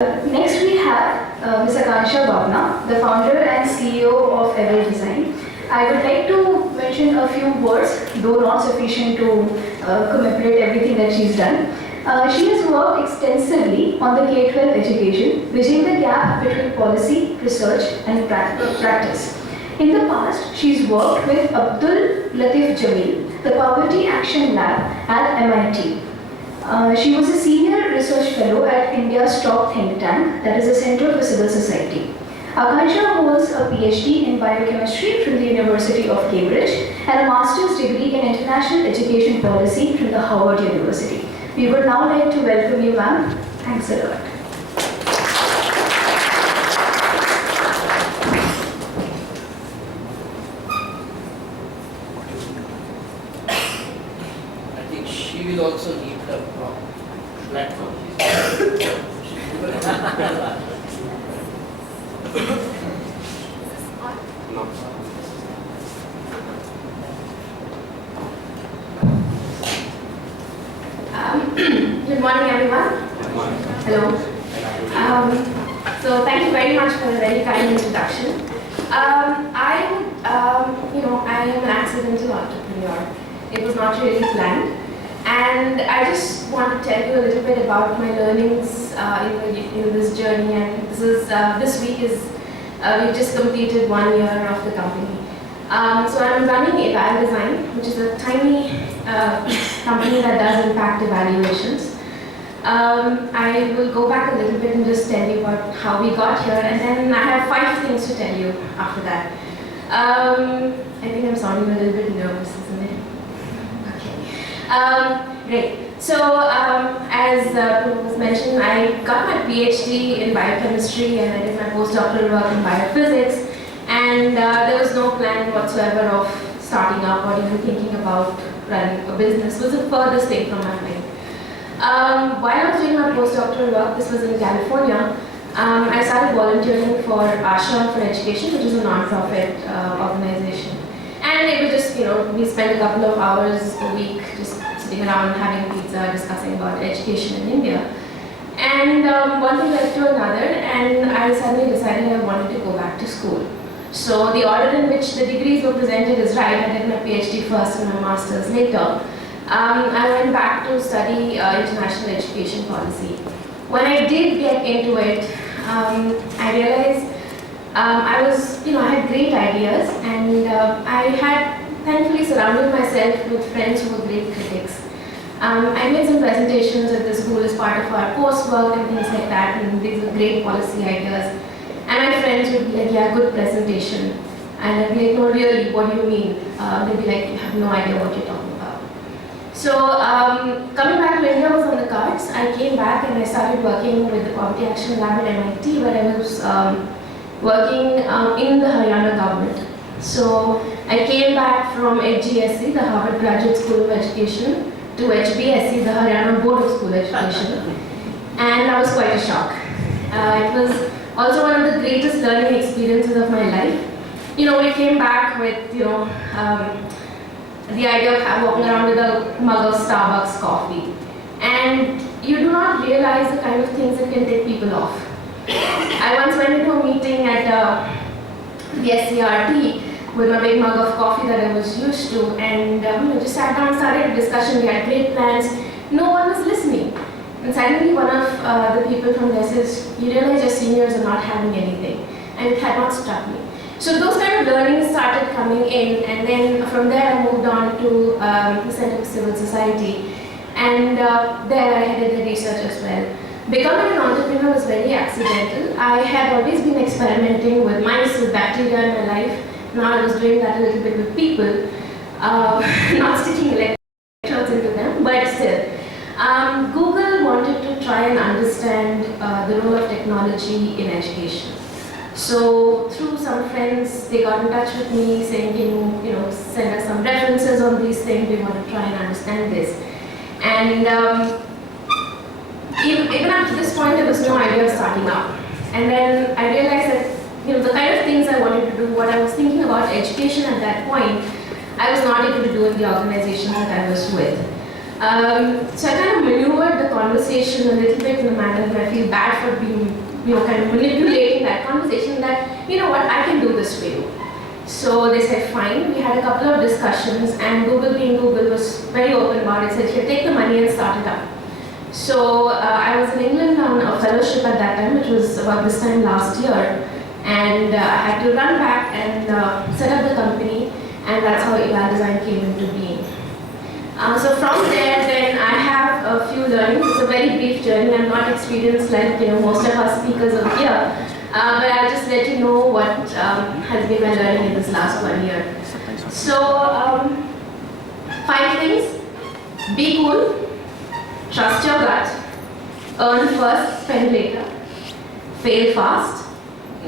Next we have Ms. Akanksha Bapna, the founder and CEO of Ever Design. I would like to mention a few words, though not sufficient to commemorate everything that she's done. She has worked extensively on the K-12 education, bridging the gap between policy, research and practice. In the past, she's worked with Abdul Latif Jameel, the Poverty Action Lab at MIT. She was a senior research fellow at India's top think tank, that is the Center for Civil Society. Akanksha holds a Ph.D. in Biochemistry from the University of Cambridge and a master's degree in International Education Policy from the Harvard University. We would now like to welcome you, ma'am. Thanks a lot. I think she will also need the platform. No. Good morning, everyone. Good morning. Hello. So thank you very much for a very kind introduction. I am an accidental entrepreneur. It was not really planned, and I just want to tell you a little bit about my learnings in this journey. And this week is we've just completed 1 year of the company. So I'm running IdeaKon, which is a tiny company that does impact evaluations. I will go back a little bit and just tell you about how we got here, and then I have 5 things to tell you after that. I think I'm sounding a little bit nervous, isn't it? Okay. Great. So as was mentioned, I got my Ph.D. in biochemistry and I did my postdoctoral work in biophysics. And there was no plan whatsoever of starting up or even thinking about running a business. It was the furthest thing from my mind. While I was doing my postdoctoral work, this was in California, I started volunteering for Ashram for Education, which is a non-profit organization. And it was just, we spent a couple of hours a week just sitting around having pizza, discussing about education in India. And one thing led to another, and I suddenly decided I wanted to go back to school. So the order in which the degrees were presented is right. I did my PhD first and my master's later. I went back to study international education policy. When I did get into it, I realized I had great ideas, and I had thankfully surrounded myself with friends who were great critics. I made some presentations at the school as part of our coursework and things like that, and these were great policy ideas. And my friends would be like, yeah, good presentation. And I'd be like, no, really, what do you mean? They'd be like, you have no idea what you're talking about. So coming back to India was on the cards. I came back and I started working with the Poverty Action Lab at MIT, where I was working in the Haryana government. So I came back from HGSE, the Harvard Graduate School of Education, to HBSE, the Haryana Board of School Education. And that was quite a shock. It was also one of the greatest learning experiences of my life. We came back with, the idea of walking around with a mug of Starbucks coffee. And you do not realize the kind of things that can take people off. I once went into a meeting at the SCRT with my big mug of coffee that I was used to, and just sat down, started a discussion. We had great plans. No one was listening. And suddenly one of the people from there says, you realize your seniors are not having anything. And it had not struck me. So those kind of learnings started coming in, and then from there I moved on to the Center for Civil Society. And there I headed the research as well. Becoming an entrepreneur was very accidental. I had always been experimenting with mice, with bacteria in my life. Now I was doing that a little bit with people, not sticking electrodes into them, but still. Google wanted to try and understand the role of technology in education. So through some friends, they got in touch with me saying, can you send us some references on these things, we want to try and understand this. And even up to this point, there was no idea of starting up. And then I realized that the kind of things I wanted to do, what I was thinking about education at that point, I was not able to do in the organizations that I was with. So I kind of maneuvered the conversation a little bit in a manner that I feel bad for being, kind of manipulating that conversation that, you know what, I can do this for you. So they said, fine. We had a couple of discussions, and Google being Google was very open about it. Said, here, take the money and start it up. So I was in England on a fellowship at that time, which was about this time last year. And I had to run back and set up the company, and that's how IdeaKon came into being. So from there, then I have a few learnings. It's a very brief journey. I'm not experienced like most of us speakers over here, but I'll just let you know what has been my learning in this last 1 year. So 5 things: be cool, trust your gut, earn first, spend later, fail fast,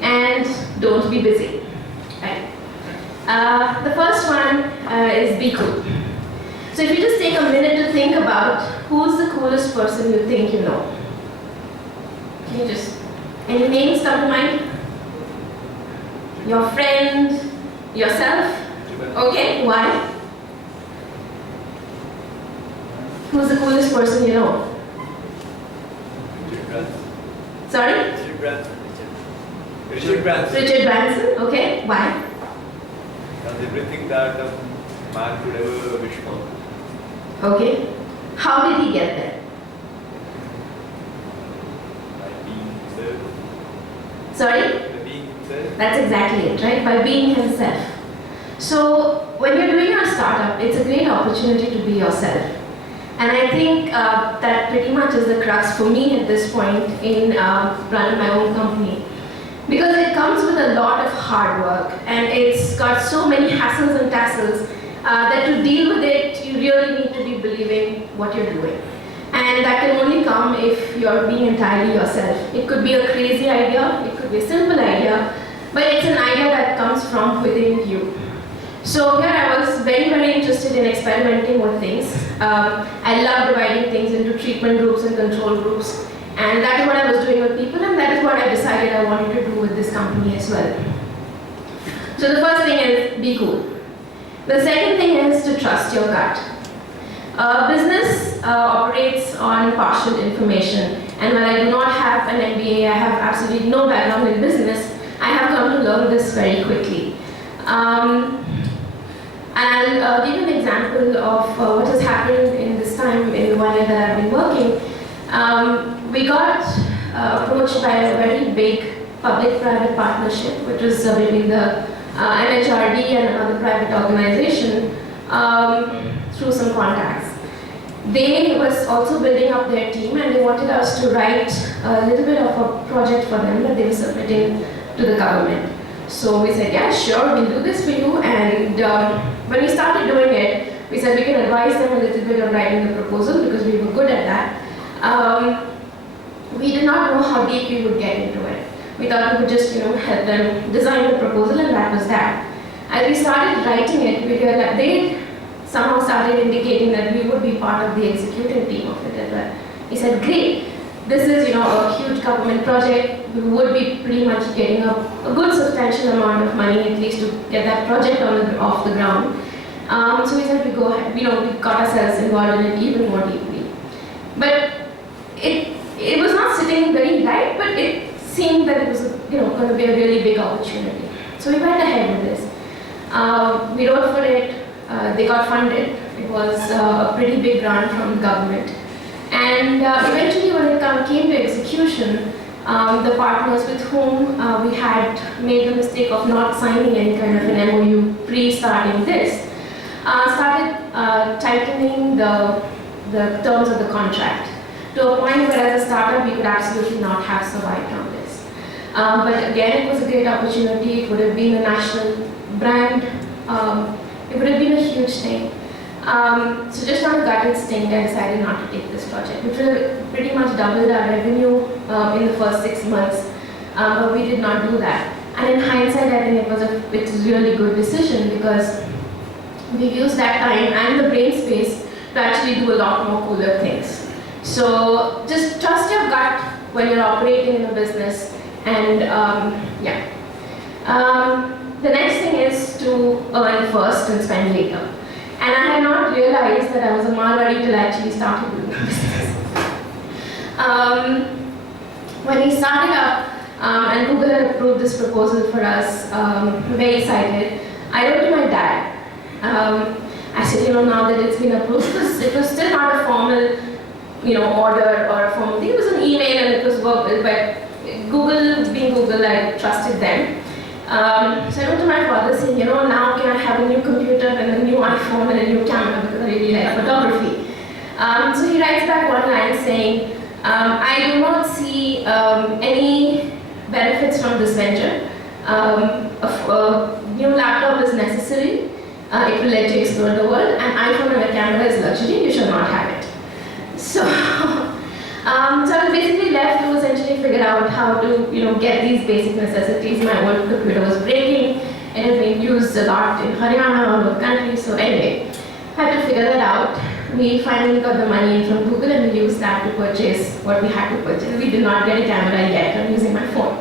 and don't be busy. Right? The first one is be cool. So if you just take a minute to think about who's the coolest person you think you know. Can you just, any names come to mind? Your friend, yourself? Okay, why? Who's the coolest person you know? Sorry? Richard Branson. Richard Branson, okay, why? Does everything that a man could ever wish for. Okay. How did he get there? By being himself. Sorry? By being himself. That's exactly it, right? By being himself. So when you're doing your startup, it's a great opportunity to be yourself. And I think that pretty much is the crux for me at this point in running my own company. Because it comes with a lot of hard work, and it's got so many hassles and tassels that to deal with it, you really need to be believing what you're doing. And that can only come if you're being entirely yourself. It could be a crazy idea, it could be a simple idea, but it's an idea that comes from within you. So here I was very, very interested in experimenting with things. I love dividing things into treatment groups and control groups. And that is what I was doing with people, and that is what I decided I wanted to do with this company as well. So the first thing is be cool. The second thing is to trust your gut. Business operates on partial information, and while I do not have an MBA, I have absolutely no background in business, I have come to learn this very quickly. And I'll give you an example of what has happened in this time, in the 1 year that I've been working. We got approached by a very big public-private partnership, which was between the MHRD and another private organization through some contacts. They was also building up their team, and they wanted us to write a little bit of a project for them that they were submitting to the government. So we said, yeah, sure, we'll do this for you. And when we started doing it, we said we can advise them a little bit on writing the proposal because we were good at that. We did not know how deep we would get into it. We thought we would just, help them design the proposal, and that was that. As we started writing it, we realized they somehow started indicating that we would be part of the executive team of it as well. We said, great, this is, a huge government project. We would be pretty much getting a good substantial amount of money at least to get that project off the ground. So we said we go ahead, we got ourselves involved in it even more deeply. But it was not sitting very right, but it seemed that it was going to be a really big opportunity. So we went ahead with this. We wrote for it, they got funded. It was a pretty big grant from the government. And eventually when it came to execution, the partners with whom we had made the mistake of not signing any kind of an MOU pre-starting this, started tightening the terms of the contract to a point where as a startup we could absolutely not have survived on this. But again, it was a great opportunity. It would have been a national brand. It would have been a huge thing. So just on a gut instinct, I decided not to take this project, which would have pretty much doubled our revenue in the first 6 months, but we did not do that. And in hindsight, I think it was a really good decision because we used that time and the brain space to actually do a lot more cooler things. So just trust your gut when you're operating in a business, and the next thing is to earn first and spend later. And I had not realized that I was a Marwari till I actually started doing business. When he started up, and Google had approved this proposal for us, very excited, I wrote to my dad. I said, now that it's been approved, because it was still not a formal, order or a formal thing. It was an email and it was verbal, but Google, being Google, I trusted them. So I wrote to my father saying, now can I have a new computer and a new iPhone and a new camera because I really like photography. So he writes back one line saying, I do not see any benefits from this venture. A new laptop is necessary. It will let you explore the world, and iPhone and a camera is luxury. You shall not have it. So, so I was basically left to essentially figure out how to, get these basic necessities. My old computer was breaking. It had been used a lot in Haryana, all over the country. So anyway, had to figure that out. We finally got the money in from Google, and we used that to purchase what we had to purchase. We did not get a camera yet. I'm using my phone.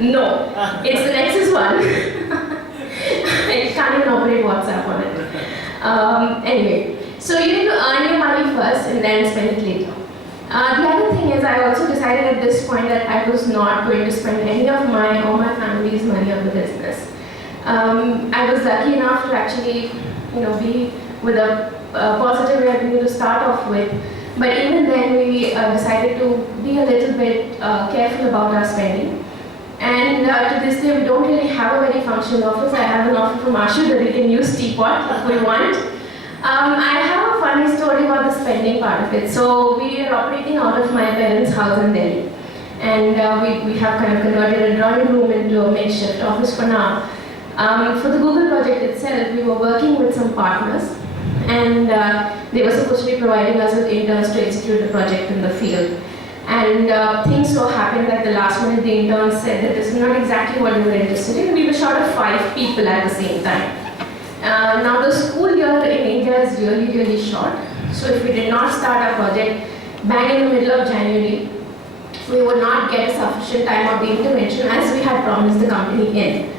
No, it's the Nexus one. I can't even operate WhatsApp on it. Anyway, so you need to earn your money first and then spend it later. The other thing is, I also decided at this point that I was not going to spend any of my or my family's money on the business. I was lucky enough to actually, be with a positive revenue to start off with. But even then, we decided to be a little bit careful about our spending. And to this day, we don't really have a very functional office. I have an offer from Ashu that we can use teapot if we want. I have a funny story about the spending part of it. So we are operating out of my parents' house in Delhi. And we have kind of converted a drawing room into a makeshift office for now. For the Google project itself, we were working with some partners. And they were supposed to be providing us with interns to execute the project in the field. And things so happened that the last minute the interns said that this is not exactly what we were interested in. We were short of 5 people at the same time. Now the school year in India is really, really short. So if we did not start our project bang in the middle of January, we would not get sufficient time of the intervention as we had promised the company in.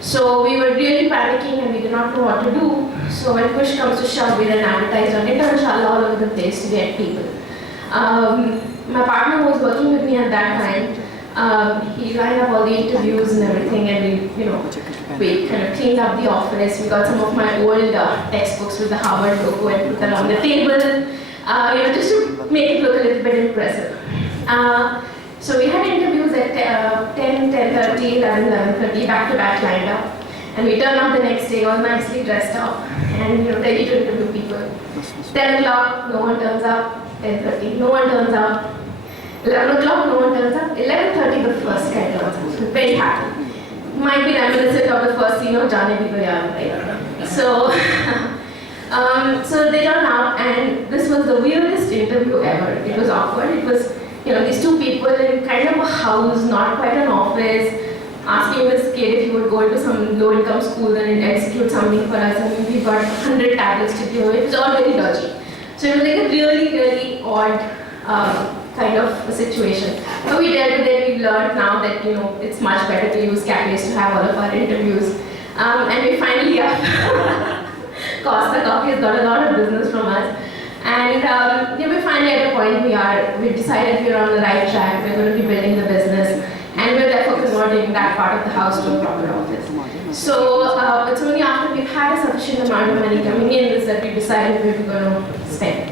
So we were really panicking and we did not know what to do. So when push comes to shove, we then advertised on International all over the place to get people. My partner was working with me at that time. He lined up all the interviews and everything, and we kind of cleaned up the office. We got some of my old textbooks with the Harvard logo and put them on the table, just to make it look a little bit impressive. So we had interviews at 10, 10:30, 11, 11:30, back to back lined up. And we turned up the next day all nicely dressed up and ready to interview people. 10 o'clock, no one turns up. 10:30, no one turns up. 11 o'clock, no one turns up. 11:30, the first guy turns up. So very happy. Might be reminiscent of the first scene of Jaane Bhi Bayan, right? So, so they turned up, and this was the weirdest interview ever. It was awkward. It was, these two people in kind of a house, not quite an office, asking this kid if he would go into some low-income school and execute something for us. And we got 100 tablets to do. It was all very dodgy. So it was like a really, really odd kind of a situation. But we dealt with it. We learned now that it's much better to use Catalyst to have all of our interviews. And we finally Costa Coffee has got a lot of business from us. And we're finally at a point we decided we're on the right track. We're going to be building the business, and we're therefore converting that part of the house to a proper office. So it's only after we've had a sufficient amount of money coming in is that we decided we were going to spend.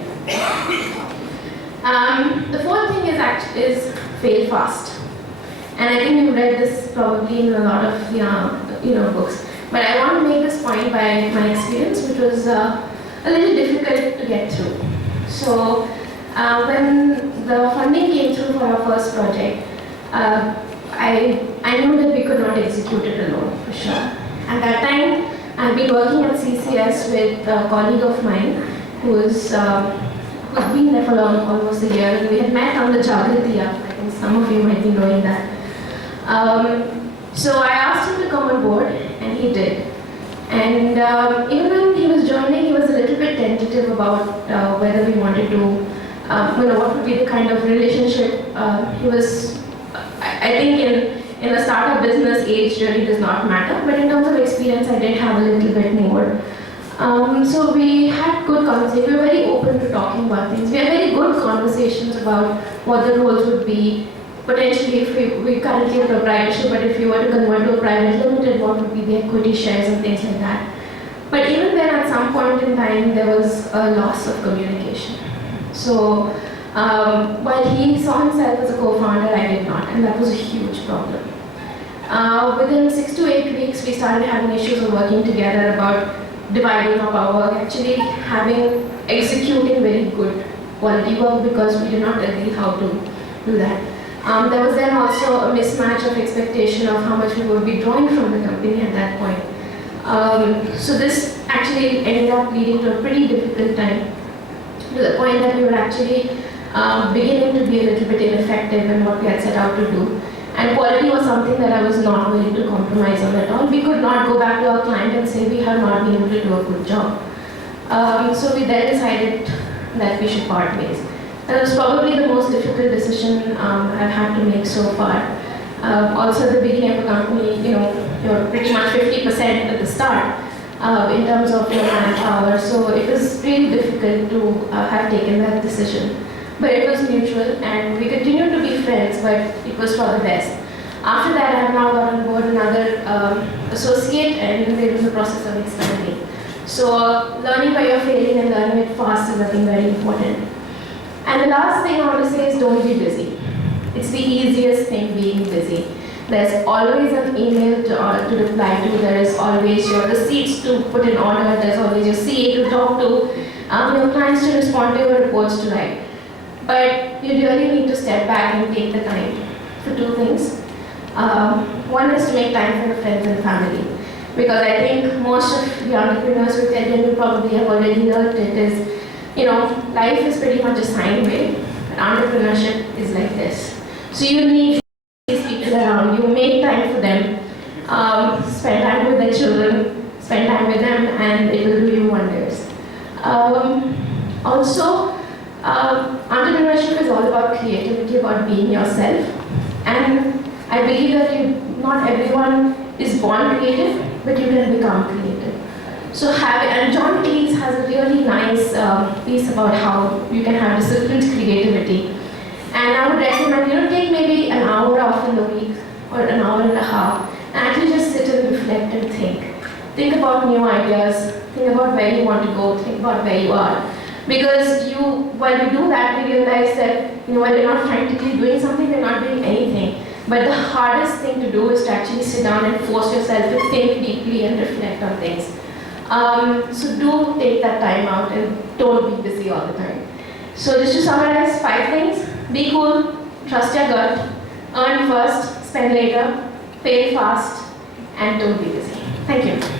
The fourth thing is fail fast, and I think you've read this probably in a lot of books. But I want to make this point by my experience, which was a little difficult to get through. So when the funding came through for our first project, I knew that we could not execute it alone, for sure. At that time, I'd been working at CCS with a colleague of mine who's been there for almost a year, and we had met on the Jagriti app. I think some of you might be knowing that. So I asked him to come on board, and he did. And even when he was joining, he was a little bit tentative about whether we wanted to, what would be the kind of relationship. He was, I think in a startup business, age really does not matter, but in terms of experience, I did have a little bit more. So we had good conversations. We were very open to talking about things. We had very good conversations about what the roles would be. Potentially, if we currently have a proprietorship, but if you were to convert to a private limited, what would be the equity shares and things like that. But even then, at some point in time, there was a loss of communication. So while he saw himself as a co-founder, I did not, and that was a huge problem. Within 6 to 8 weeks, we started having issues of working together about dividing up our work, actually executing very good quality work because we did not agree how to do that. There was then also a mismatch of expectation of how much we would be drawing from the company at that point. So this actually ended up leading to a pretty difficult time, to the point that we were actually beginning to be a little bit ineffective in what we had set out to do. And quality was something that I was not willing to compromise on at all. We could not go back to our client and say we have not been able to do a good job. So we then decided that we should part ways. That was probably the most difficult decision I've had to make so far. Also at the beginning of a company, you're pretty much 50% at the start in terms of your manpower. So it was really difficult to have taken that decision. But it was mutual and we continued to be friends, but it was for the best. After that, I have now got on board another associate and we're in the process of expanding. So learning by your failing and learning it fast is, I think, very important. And the last thing I want to say is don't be busy. It's the easiest thing, being busy. There's always an email to reply to, there is always your receipts to put in order, there's always your CA to talk to, your clients to respond to, your reports to write. But you really need to step back and take the time for two things. One is to make time for your friends and family. Because I think most of the entrepreneurs will tell you probably have already learned it is, life is pretty much a sine wave, but entrepreneurship is like this. So you need these people around you, make time for them, spend time with their children, spend time with them, and it will do you wonders. Also, entrepreneurship is all about creativity, about being yourself. And I believe that not everyone is born creative, but you can become creative. So and John Cleese has a really nice piece about how you can have disciplined creativity. And I would recommend, take maybe an hour off in the week or an hour and a half, and actually just sit and reflect and think. Think about new ideas, think about where you want to go, think about where you are. Because while you do that, we realize that while you're not frantically doing something, you're not doing anything. But the hardest thing to do is to actually sit down and force yourself to think deeply and reflect on things. So do take that time out and don't be busy all the time. So just to summarize 5 things: be cool, trust your gut, earn first, spend later, pay fast, and don't be busy. Thank you.